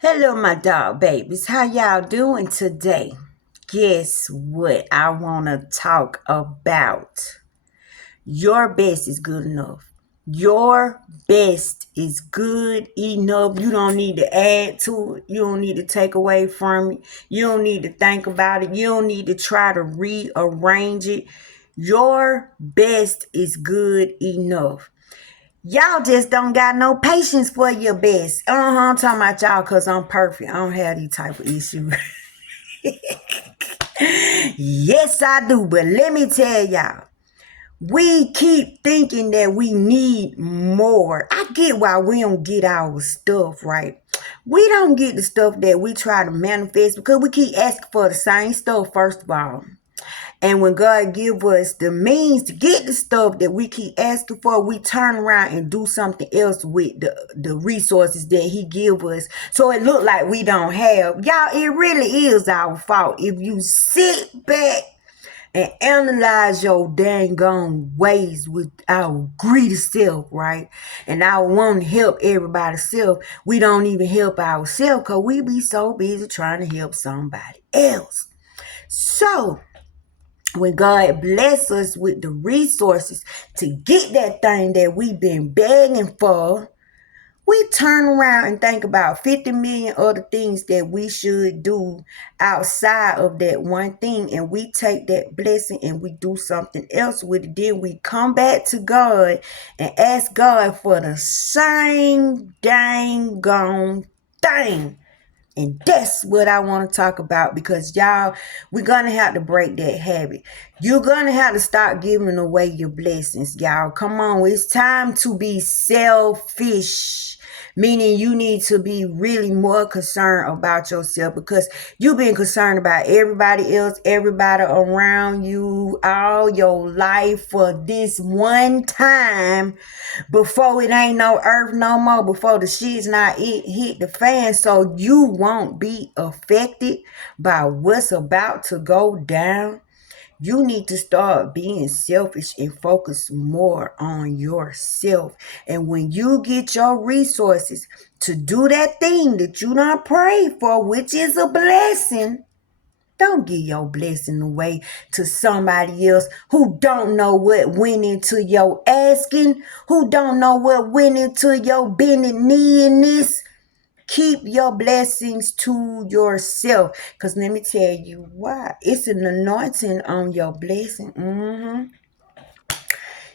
Hello, my dog babies. How y'all doing today? Guess what? I want to talk about your best is good enough. Your best is good enough. You don't need to add to it. You don't need to take away from it. You don't need to think about it. You don't need to try to rearrange it. Your best is good enough. Y'all just don't got no patience for your best. I'm talking about y'all because I'm perfect. I don't have these type of issues. Yes, I do. But let me tell y'all, we keep thinking that we need more. I get why we don't get our stuff right. We don't get the stuff that we try to manifest because we keep asking for the same stuff, first of all. And when God give us the means to get the stuff that we keep asking for, we turn around and do something else with the resources that he give us. So it look like we don't have. Y'all, it really is our fault. If you sit back and analyze your dang on ways with our greedy self, right? And I want to help everybody self. We don't even help ourselves because we be so busy trying to help somebody else. So when God bless us with the resources to get that thing that we've been begging for, we turn around and think about 50 million other things that we should do outside of that one thing. And we take that blessing and we do something else with it. Then we come back to God and ask God for the same dang gone thing. And that's what I want to talk about because y'all, we're going to have to break that habit. You're going to have to start giving away your blessings, y'all. Come on, it's time to be selfish. Meaning you need to be really more concerned about yourself because you've been concerned about everybody else, everybody around you, all your life for this one time before it ain't no earth no more, before the shit's not hit the fan. So you won't be affected by what's about to go down. You need to start being selfish and focus more on yourself. And when you get your resources to do that thing that you not prayed for, which is a blessing, don't give your blessing away to somebody else who don't know what went into your asking, who don't know what went into your bending knee in this. Keep your blessings to yourself. Because let me tell you why. It's an anointing on your blessing.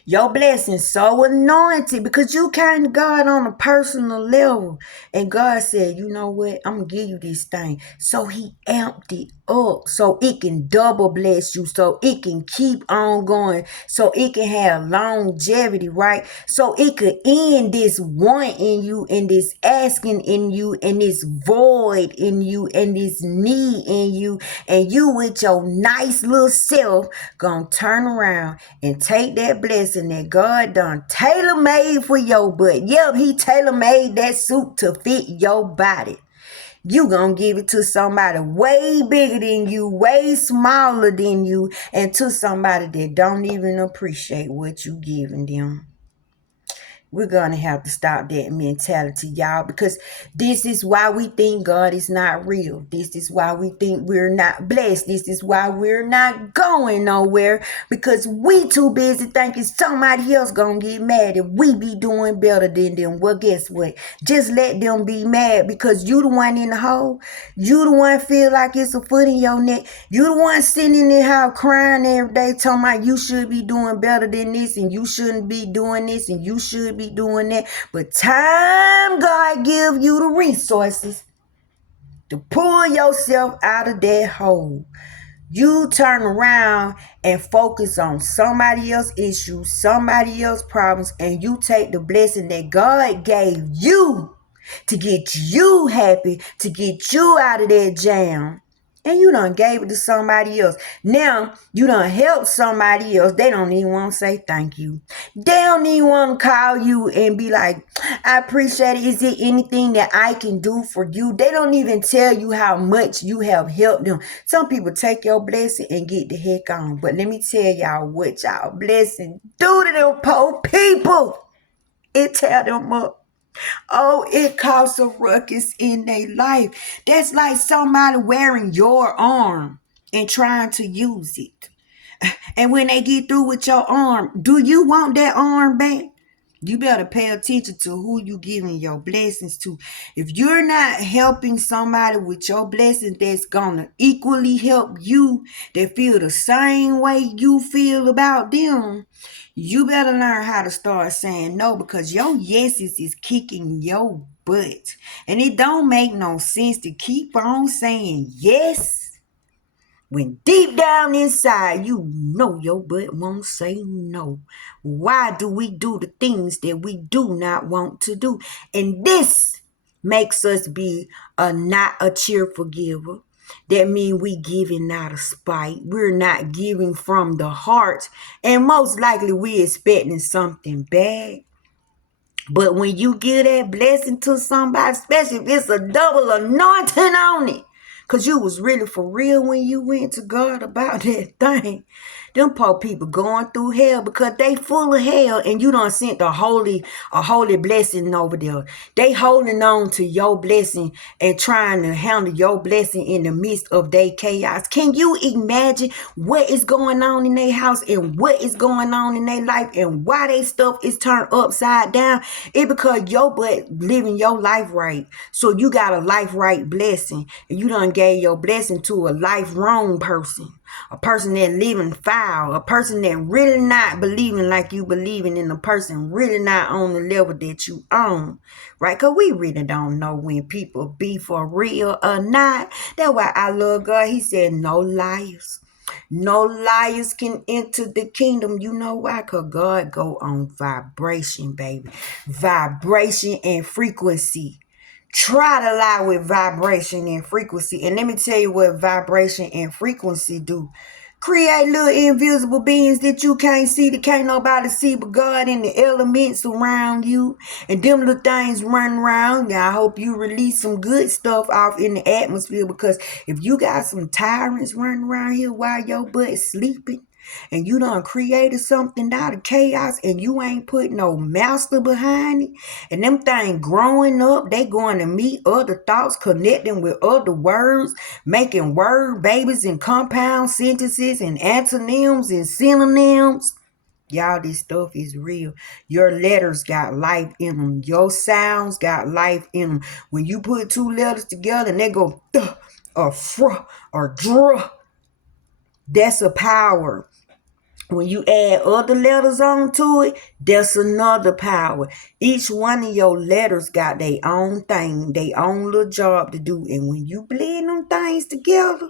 Your blessing so anointed because you came to God on a personal level. And God said, you know what? I'm going to give you this thing. So he amped it up so it can double bless you. So it can keep on going. So it can have longevity, right? So it could end this want in you and this asking in you and this void in you and this need in you. And you with your nice little self gonna turn around and take that blessing that God done tailor-made for your butt. Yep, he tailor-made that suit to fit your body. You gonna give it to somebody way bigger than you, way smaller than you, and to somebody that don't even appreciate what you giving them. We're going to have to stop that mentality, y'all, because this is why we think God is not real. This is why we think we're not blessed. This is why we're not going nowhere, because we too busy thinking somebody else going to get mad if we be doing better than them. Well, guess what? Just let them be mad because you the one in the hole. You the one feel like it's a foot in your neck. You the one sitting in the house crying every day talking about you should be doing better than this and you shouldn't be doing this and you should be doing that. But time God give you the resources to pull yourself out of that hole. You turn around and focus on somebody else's issues, somebody else's problems, and you take the blessing that God gave you to get you happy, to get you out of that jam. And you done gave it to somebody else. Now, you done helped somebody else. They don't even want to say thank you. They don't even want to call you and be like, I appreciate it. Is there anything that I can do for you? They don't even tell you how much you have helped them. Some people take your blessing and get the heck on. But let me tell y'all what y'all blessing do to them poor people. It tear them up. Oh, it caused a ruckus in their life. That's like somebody wearing your arm and trying to use it. And when they get through with your arm, do you want that arm back? You better pay attention to who you giving your blessings to. If you're not helping somebody with your blessings that's gonna equally help you, that feel the same way you feel about them, you better learn how to start saying no, because your yeses is kicking your butt. And it don't make no sense to keep on saying yes when deep down inside you know your butt won't say no. Why do we do the things that we do not want to do? And this makes us be not a cheerful giver. That means we giving out of spite. We're not giving from the heart. And most likely we expecting something bad. But when you give that blessing to somebody, especially if it's a double anointing on it, because you was really for real when you went to God about that thing. Them poor people going through hell because they full of hell, and you done sent a holy blessing over there. They holding on to your blessing and trying to handle your blessing in the midst of their chaos. Can you imagine what is going on in their house and what is going on in their life and why they stuff is turned upside down? It because your butt living your life right. So you got a life right blessing, and you done gave your blessing to a life wrong person. A person that living foul, a person that really not believing like you believing, in a person really not on the level that you on, right? Because we really don't know when people be for real or not. That's why I love God. He said no liars. No liars can enter the kingdom. You know why? Because God go on vibration, baby. Vibration and frequency. Try to lie with vibration and frequency. And let me tell you what vibration and frequency do. Create little invisible beings that you can't see, that can't nobody see but God, in the elements around you. And them little things running around. Now, I hope you release some good stuff off in the atmosphere, because if you got some tyrants running around here while your butt is sleeping, and you done created something out of chaos, and you ain't put no master behind it, and them things growing up, they going to meet other thoughts, connecting with other words, making word babies and compound sentences and antonyms and synonyms. Y'all, this stuff is real. Your letters got life in them. Your sounds got life in them. When you put two letters together and they go th or fr or dr, that's a power. When you add other letters onto it, that's another power. Each one of your letters got their own thing, their own little job to do. And when you blend them things together,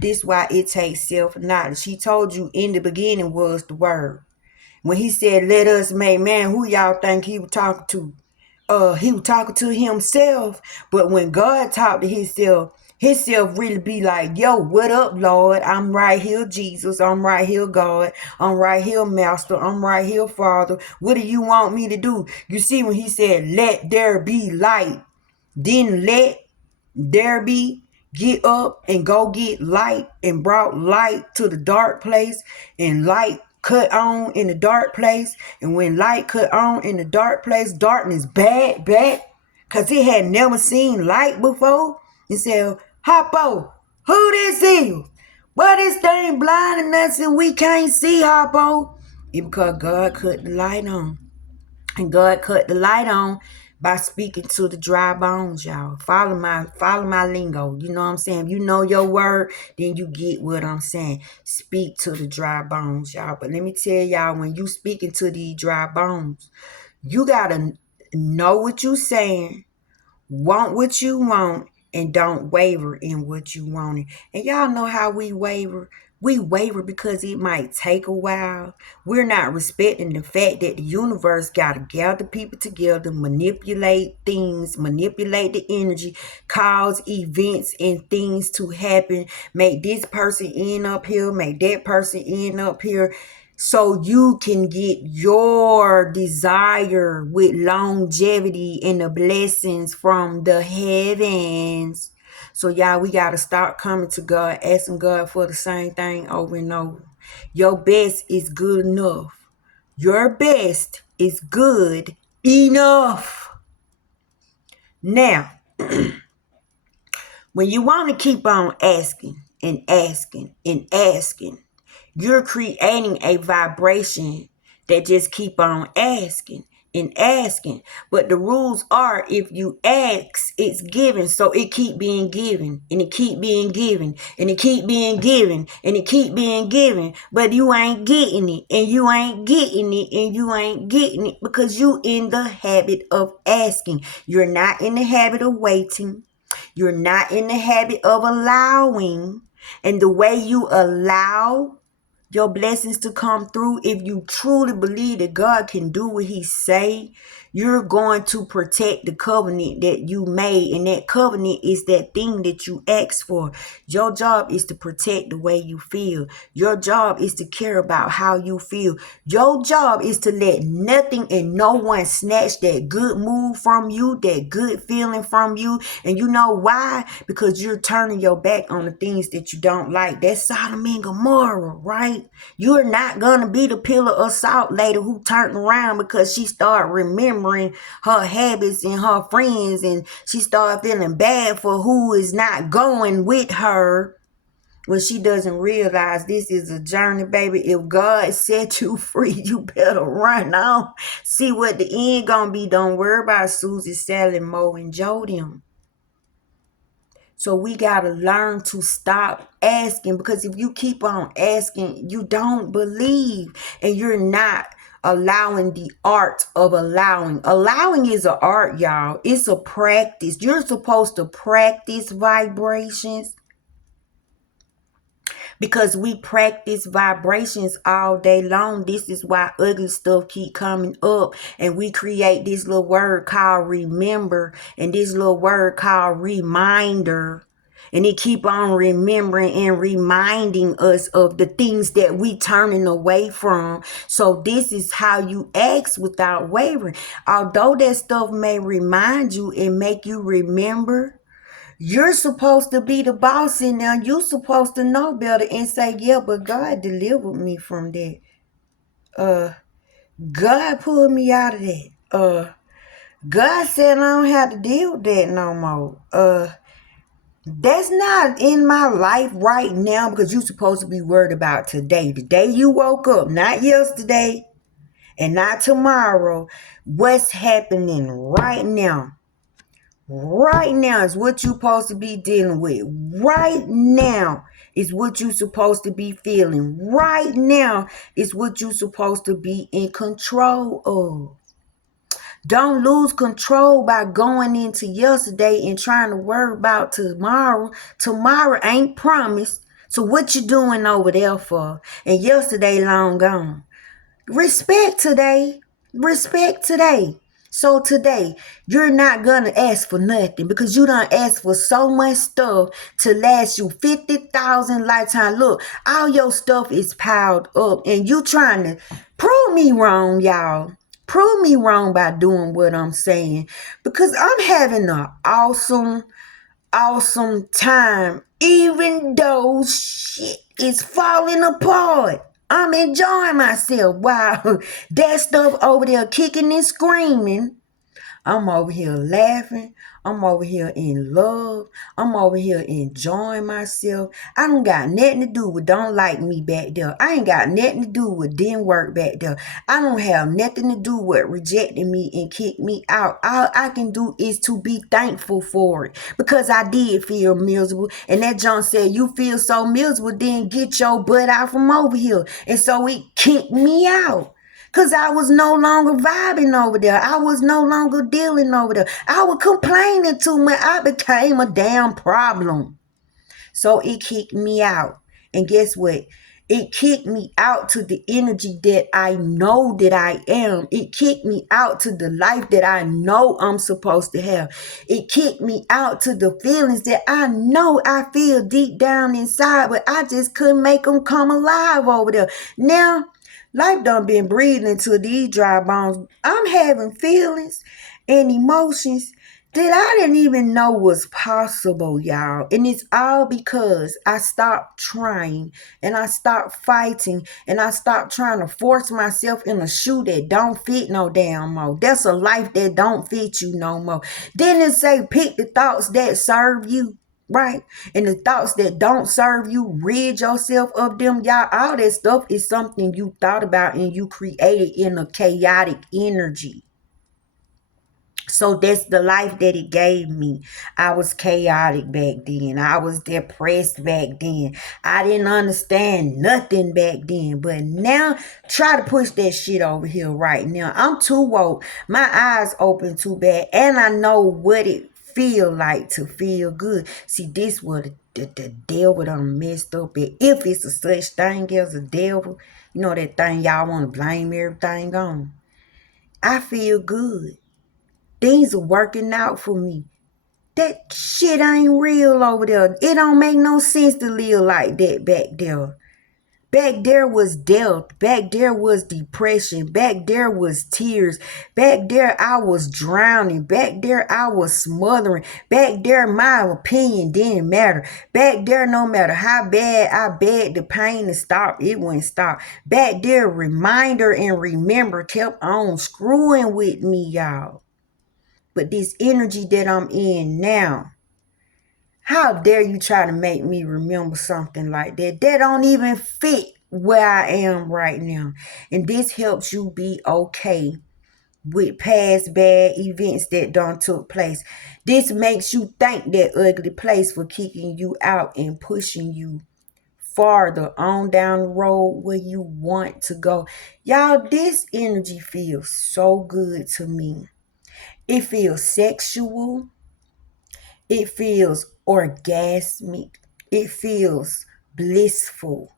this why it takes self-knowledge. He told you in the beginning was the word. When he said, let us make man, who y'all think he was talking to? He was talking to himself. But when God talked to himself really be like, yo, what up, Lord? I'm right here, Jesus. I'm right here, God. I'm right here, Master. I'm right here, Father. What do you want me to do? You see, when he said, let there be light, then let there be, get up and go get light, and brought light to the dark place, and light cut on in the dark place. And when light cut on in the dark place, darkness back because it had never seen light before. It said, Hoppo, who this is? Why this thing blinding us and we can't see, Hoppo? It because God cut the light on. And God cut the light on by speaking to the dry bones, y'all. Follow my lingo. You know what I'm saying? If you know your word, then you get what I'm saying. Speak to the dry bones, y'all. But let me tell y'all, when you speaking to these dry bones, you gotta know what you saying, want what you want, and don't waver in what you want. And y'all know how we waver. We waver because it might take a while. We're not respecting the fact that the universe got to gather people together, manipulate things, manipulate the energy, cause events and things to happen, make this person end up here, make that person end up here, so you can get your desire with longevity and the blessings from the heavens. So y'all, we got to start coming to God, asking God for the same thing over and over. Your best is good enough. Your best is good enough. Now, when you want to keep on asking and asking and asking, you're creating a vibration that just keep on asking and asking. But the rules are, if you ask, it's given. So it keep being given, and it keep being given, and it keep being given, and it keep being given. But you ain't getting it, and you ain't getting it, and you ain't getting it, because you in the habit of asking. You're not in the habit of waiting. You're not in the habit of allowing. And the way you allow your blessings to come through, if you truly believe that God can do what he say, you're going to protect the covenant that you made. And that covenant is that thing that you asked for. Your job is to protect the way you feel. Your job is to care about how you feel. Your job is to let nothing and no one snatch that good mood from you, that good feeling from you. And you know why? Because you're turning your back on the things that you don't like. That's Sodom and Gomorrah, right? You're not going to be the pillar of salt lady who turned around because she started remembering her habits and her friends, and she started feeling bad for who is not going with her, when she doesn't realize this is a journey, baby. If God set you free, you better run on. See what the end gonna be. Don't worry about Susie, Sally, Mo, and Joe them. So we got to learn to stop asking, because if you keep on asking, you don't believe, and you're not allowing the art of allowing. Allowing is an art, y'all. It's a practice. You're supposed to practice vibrations, because we practice vibrations all day long. This is why ugly stuff keep coming up, and we create this little word called remember, and this little word called reminder, and it keep on remembering and reminding us of the things that we turning away from. So this is how you ask without wavering. Although that stuff may remind you and make you remember, you're supposed to be the boss in there. You're supposed to know better and say, yeah, but God delivered me from that. God pulled me out of that. God said I don't have to deal with that no more. That's not in my life right now, because you're supposed to be worried about today. The day you woke up, not yesterday and not tomorrow. What's happening right now? Right now is what you're supposed to be dealing with. Right now is what you're supposed to be feeling. Right now is what you're supposed to be in control of. Don't lose control by going into yesterday and trying to worry about tomorrow. Tomorrow ain't promised. So what you doing over there for? And yesterday long gone. Respect today. Respect today. So today, you're not going to ask for nothing, because you done asked for so much stuff to last you 50,000 lifetime. Look, all your stuff is piled up, and you trying to prove me wrong, y'all. Prove me wrong by doing what I'm saying, because I'm having an awesome time, even though shit is falling apart. I'm enjoying myself. Wow, that stuff over there kicking and screaming, I'm over here laughing. I'm over here in love. I'm over here enjoying myself. I don't got nothing to do with don't like me back there. I ain't got nothing to do with didn't work back there. I don't have nothing to do with rejecting me and kick me out. All I can do is to be thankful for it, because I did feel miserable. And that John said, you feel so miserable, then get your butt out from over here. And so it kicked me out. Because I was no longer vibing over there. I was no longer dealing over there. I was complaining too much. I became a damn problem. So it kicked me out. And guess what? It kicked me out to the energy that I know that I am. It kicked me out to the life that I know I'm supposed to have. It kicked me out to the feelings that I know I feel deep down inside, but I just couldn't make them come alive over there. Now, life done been breathing into these dry bones. I'm having feelings and emotions that I didn't even know was possible, y'all. And it's all because I stopped trying and I stopped fighting and I stopped trying to force myself in a shoe that don't fit no damn more. That's a life that don't fit you no more. Didn't it say pick the thoughts that serve you? Right? And the thoughts that don't serve you, rid yourself of them, y'all. All that stuff is something you thought about and you created in a chaotic energy. So that's the life that it gave me. I was chaotic back then. I was depressed back then. I didn't understand nothing back then. But now, try to push that shit over here right now. I'm too woke. My eyes open too bad. And I know what it feel like to feel good. See, this what the devil done messed up at. If it's a such thing as a devil, you know that thing y'all want to blame everything on. I feel good. Things are working out for me. That shit ain't real over there. It don't make no sense to live like that back there. Back there was death. Back there was depression. Back there was tears. Back there I was drowning. Back there I was smothering. Back there my opinion didn't matter. Back there no matter how bad I begged the pain to stop, it wouldn't stop. Back there reminder and remember kept on screwing with me, y'all. But this energy that I'm in now, how dare you try to make me remember something like that? That don't even fit where I am right now. And this helps you be okay with past bad events that done took place. This makes you thank that ugly place for kicking you out and pushing you farther on down the road where you want to go. Y'all, this energy feels so good to me. It feels sexual. It feels orgasmic. It feels blissful.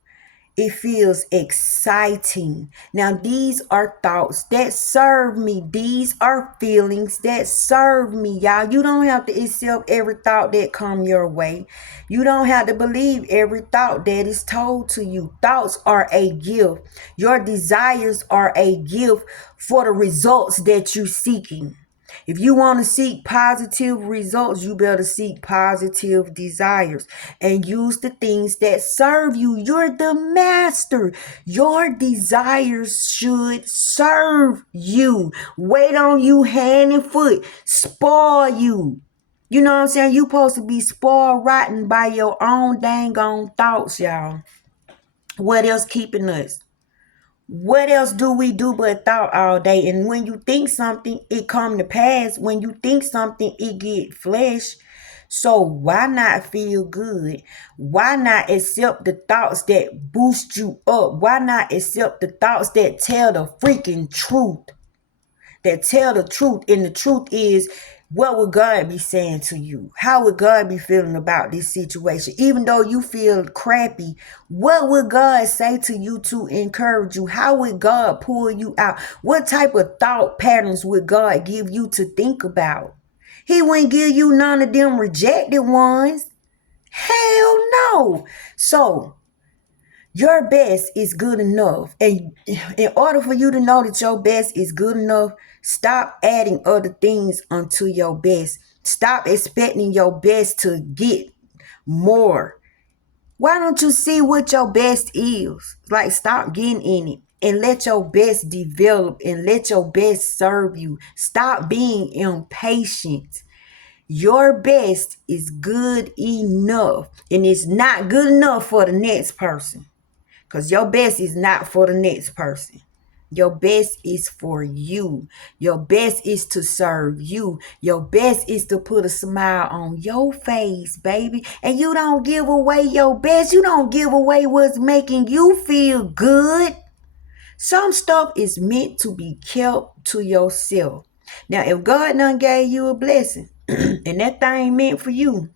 It feels exciting. Now, these are thoughts that serve me. These are feelings that serve me, y'all. You don't have to accept every thought that come your way. You don't have to believe every thought that is told to you. Thoughts are a gift. Your desires are a gift for the results that you're seeking. If you want to seek positive results, you better seek positive desires and use the things that serve you. You're the master. Your desires should serve you. Wait on you hand and foot. Spoil you. You know what I'm saying? You supposed to be spoiled rotten by your own dang on thoughts, y'all. What else keeping us? What else do we do but thought all day? And when you think something, it come to pass. When you think something, it get flesh. So why not feel good? Why not accept the thoughts that boost you up? Why not accept the thoughts that tell the freaking truth? That tell the truth. And the truth is, what would God be saying to you? How would God be feeling about this situation? Even though you feel crappy, what would God say to you to encourage you? How would God pull you out? What type of thought patterns would God give you to think about? He wouldn't give you none of them rejected ones. Hell no. So your best is good enough. And in order for you to know that your best is good enough, stop adding other things unto your best. Stop expecting your best to get more. Why don't you see what your best is? Like, stop getting in it and let your best develop and let your best serve you. Stop being impatient. Your best is good enough, and it's not good enough for the next person. Because your best is not for the next person. Your best is for you. Your best is to serve you. Your best is to put a smile on your face, baby. And you don't give away your best. You don't give away what's making you feel good. Some stuff is meant to be kept to yourself. Now, if God done gave you a blessing and that thing meant for you,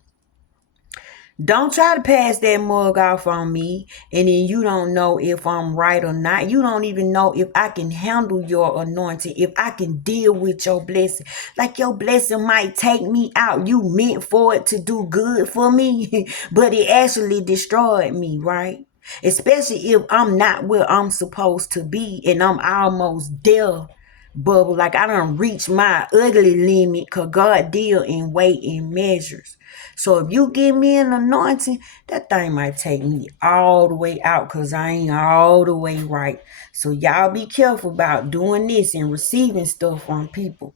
don't try to pass that mug off on me and then you don't know if I'm right or not. You don't even know if I can handle your anointing, if I can deal with your blessing. Like, your blessing might take me out. You meant for it to do good for me, but it actually destroyed me, right? Especially if I'm not where I'm supposed to be and I'm almost there. bubble. Like I done reached my ugly limit because God deal in weight and measures. So if you give me an anointing, that thing might take me all the way out because I ain't all the way right. So y'all be careful about doing this and receiving stuff from people.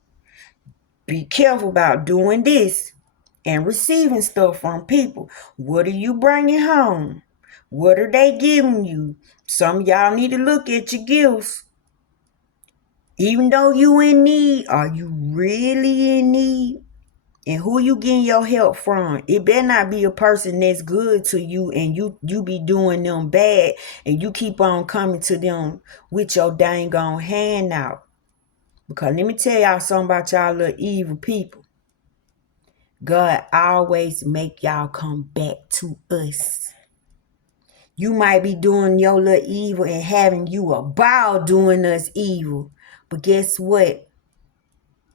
Be careful about doing this and receiving stuff from people. What are you bringing home? What are they giving you? Some of y'all need to look at your gifts. Even though you in need, are you really in need? And who you getting your help from? It better not be a person that's good to you and you be doing them bad and you keep on coming to them with your dang on hand out. Because let me tell y'all something about y'all little evil people. God always make y'all come back to us. You might be doing your little evil and having you a ball doing us evil. But guess what?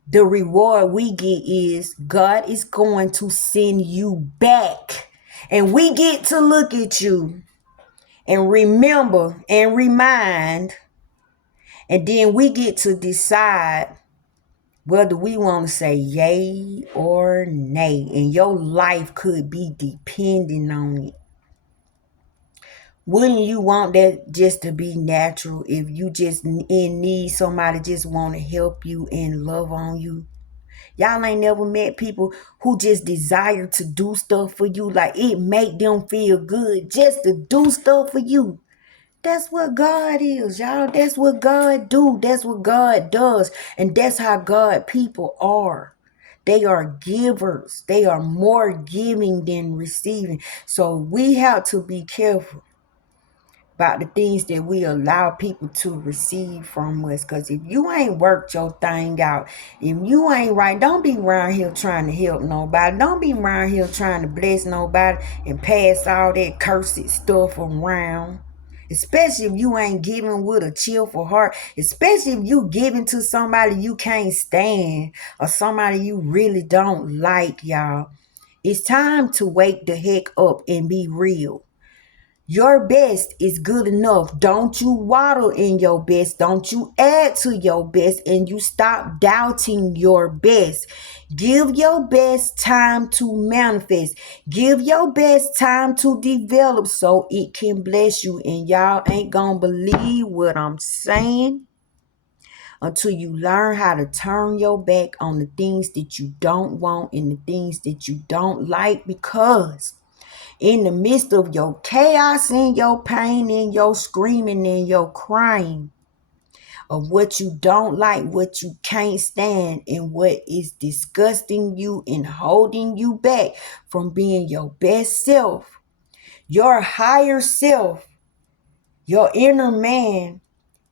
The reward we get is God is going to send you back. And we get to look at you and remember and remind. And then we get to decide whether we want to say yay or nay. And your life could be depending on it. Wouldn't you want that just to be natural if you just in need, somebody just want to help you and love on you? Y'all ain't never met people who just desire to do stuff for you. Like it make them feel good just to do stuff for you. That's what God is, y'all. That's what God do. That's what God does. And that's how God people are. They are givers. They are more giving than receiving. So we have to be careful about the things that we allow people to receive from us. Because if you ain't worked your thing out, if you ain't right, don't be around here trying to help nobody. Don't be around here trying to bless nobody and pass all that cursed stuff around. Especially if you ain't giving with a cheerful heart. Especially if you giving to somebody you can't stand or somebody you really don't like, y'all. It's time to wake the heck up and be real. Your best is good enough. Don't you waddle in your best. Don't you add to your best and you stop doubting your best. Give your best time to manifest. Give your best time to develop so it can bless you. And y'all ain't gonna believe what I'm saying until you learn how to turn your back on the things that you don't want and the things that you don't like, because in the midst of your chaos and your pain and your screaming and your crying of what you don't like, what you can't stand, and what is disgusting you and holding you back from being your best self, your higher self, your inner man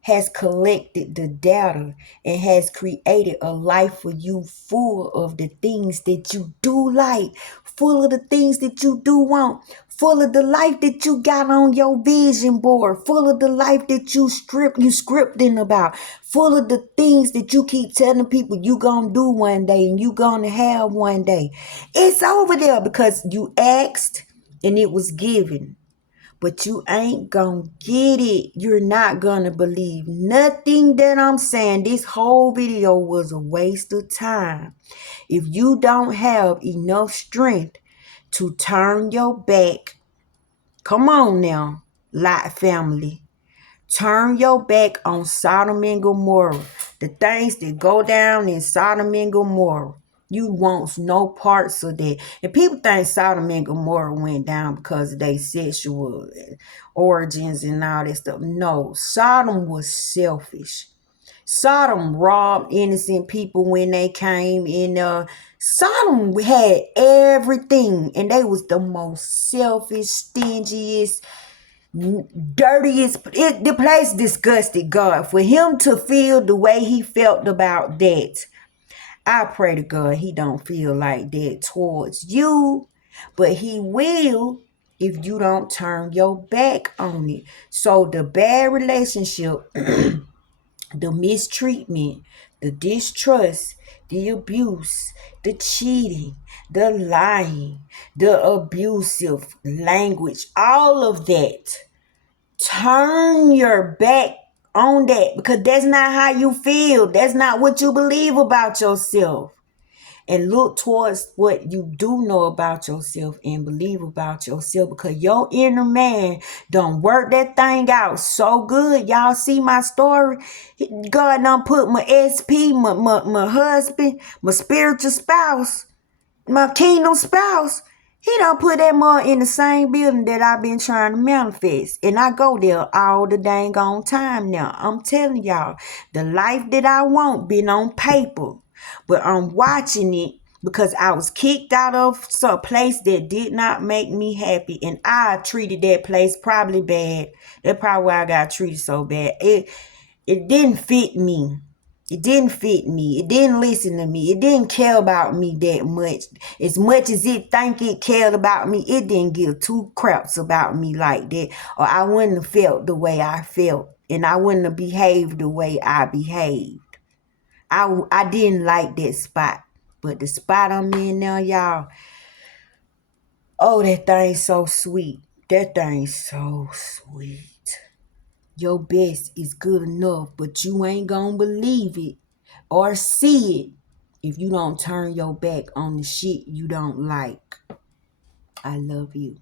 has collected the data and has created a life for you full of the things that you do like, full of the things that you do want, full of the life that you got on your vision board, full of the life that you scripting about, full of the things that you keep telling people you gonna do one day and you gonna have one day. It's over there because you asked and it was given. But you ain't gonna get it. You're not gonna believe nothing that I'm saying. This whole video was a waste of time. If you don't have enough strength to turn your back, come on now, Lot family. Turn your back on Sodom and Gomorrah. The things that go down in Sodom and Gomorrah. You want no parts of that. And people think Sodom and Gomorrah went down because of their sexual origins and all that stuff. No, Sodom was selfish. Sodom robbed innocent people when they came in. Sodom had everything, and they was the most selfish, stingiest, dirtiest. The place disgusted God. For him to feel the way he felt about that, I pray to God he don't feel like that towards you, but he will if you don't turn your back on it. So the bad relationship, the mistreatment, the distrust, the abuse, the cheating, the lying, the abusive language, all of that, turn your back Own that, because that's not how you feel. That's not what you believe about yourself. And look towards what you do know about yourself and believe about yourself, because your inner man done work that thing out so good. Y'all see my story? God done put my SP, my husband, my spiritual spouse, my kingdom spouse. He done put that mother in the same building that I've been trying to manifest. And I go there all the dang on time now. I'm telling y'all, the life that I want been on paper. But I'm watching it because I was kicked out of some place that did not make me happy. And I treated that place probably bad. That's probably why I got treated so bad. It didn't fit me. It didn't fit me. It didn't listen to me. It didn't care about me that much. As much as it think it cared about me, it didn't give two craps about me like that. Or I wouldn't have felt the way I felt. And I wouldn't have behaved the way I behaved. I didn't like that spot. But the spot I'm in now, y'all, oh, that thing's so sweet. That thing's so sweet. Your best is good enough, but you ain't gonna believe it or see it if you don't turn your back on the shit you don't like. I love you.